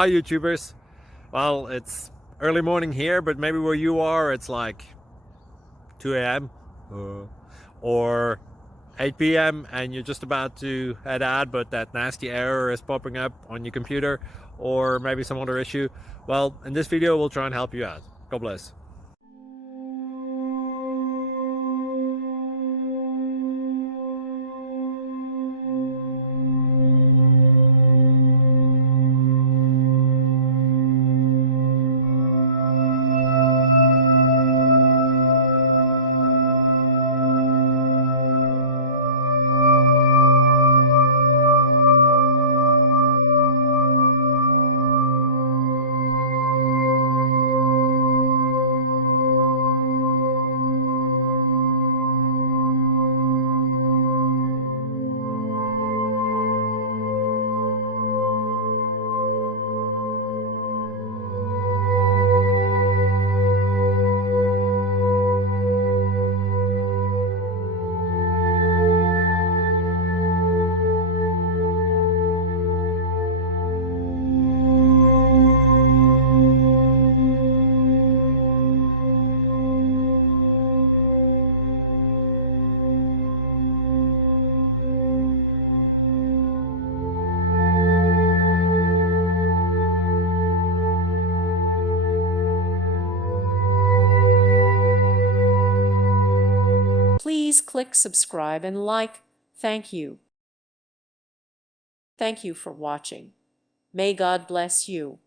Hi YouTubers. Well, it's early morning here, but maybe where you are it's like 2 a.m. or 8 p.m. and you're just about to head out, but that nasty error is popping up on your computer, or maybe some other issue. Well, in this video we'll try and help you out. God bless. Please click subscribe and like. Thank you. Thank you for watching. May God bless you.